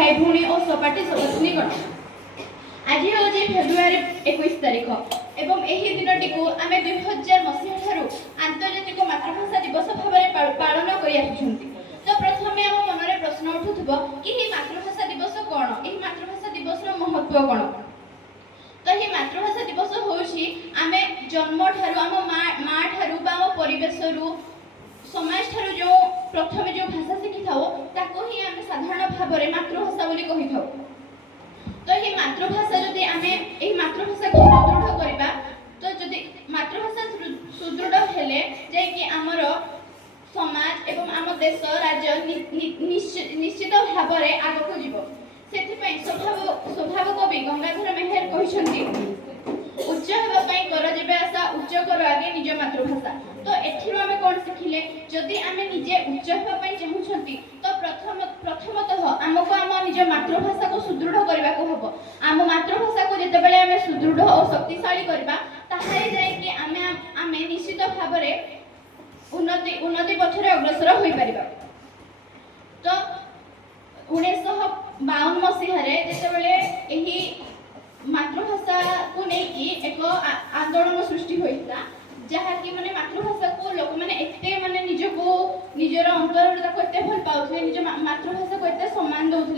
भाई भूणी और सपाटी सबस्नी गण आज हूँ फेब्रुआरी 21 तारीख एवं यही दिन टी आम 2000 मसीहा आंतर्जातिक मातृभाषा दिवस भाव पालन कर तो प्रथम आम मन प्रश्न उठुव कि मातृभाषा दिवस कौन यह मातृभाषा दिवस महत्व कौन। तो यह मातृभाषा दिवस हूँ आम जन्म ठार आम माँ ठार परिवेश समाज ठार जो प्रथम जो भाषा शिखी था ही आम साधारण भाव में मातृभाषा बोली कही था। तो ये मातृभाषा जदि आम यही मातृभाषा को सुदृढ़ करवा तो जदि मातृभाषा सुदृढ़ हेले जे आमर समाज एवं आम देश राज्य निश्चित भाव में आगक जीव से स्वभाव कवि गंगाधर मेहर कहते उच्च होगापी कर जेबे आशा उच्च कर आगे निज मातृभाषा। तो एथिरो आमे कोन सिखिले जदि आमे निजे उच्च होगापी चाहूछंती तो प्रथमतः आमको आम निज मातृभाषा को सुदृढ़ करबा को हबो। आम मातृभाषा को जेते बेले आमे सुदृढ़ और शक्तिशाली करबा ताहाई जाय कि आमे निश्चित भाव में उन्नति पथरे अग्रसर होई परिबा। तो 1952 मसीह जेतेबेले एही मातृभाषा को लेकिन एक आंदोलन सृष्टि होता जहाँकि माने मातृभाषा को लोक मैंने एते माने निजको निजर अंतर एते भल पाउथले निज मातृभाषा को एते सम्मान दउथले।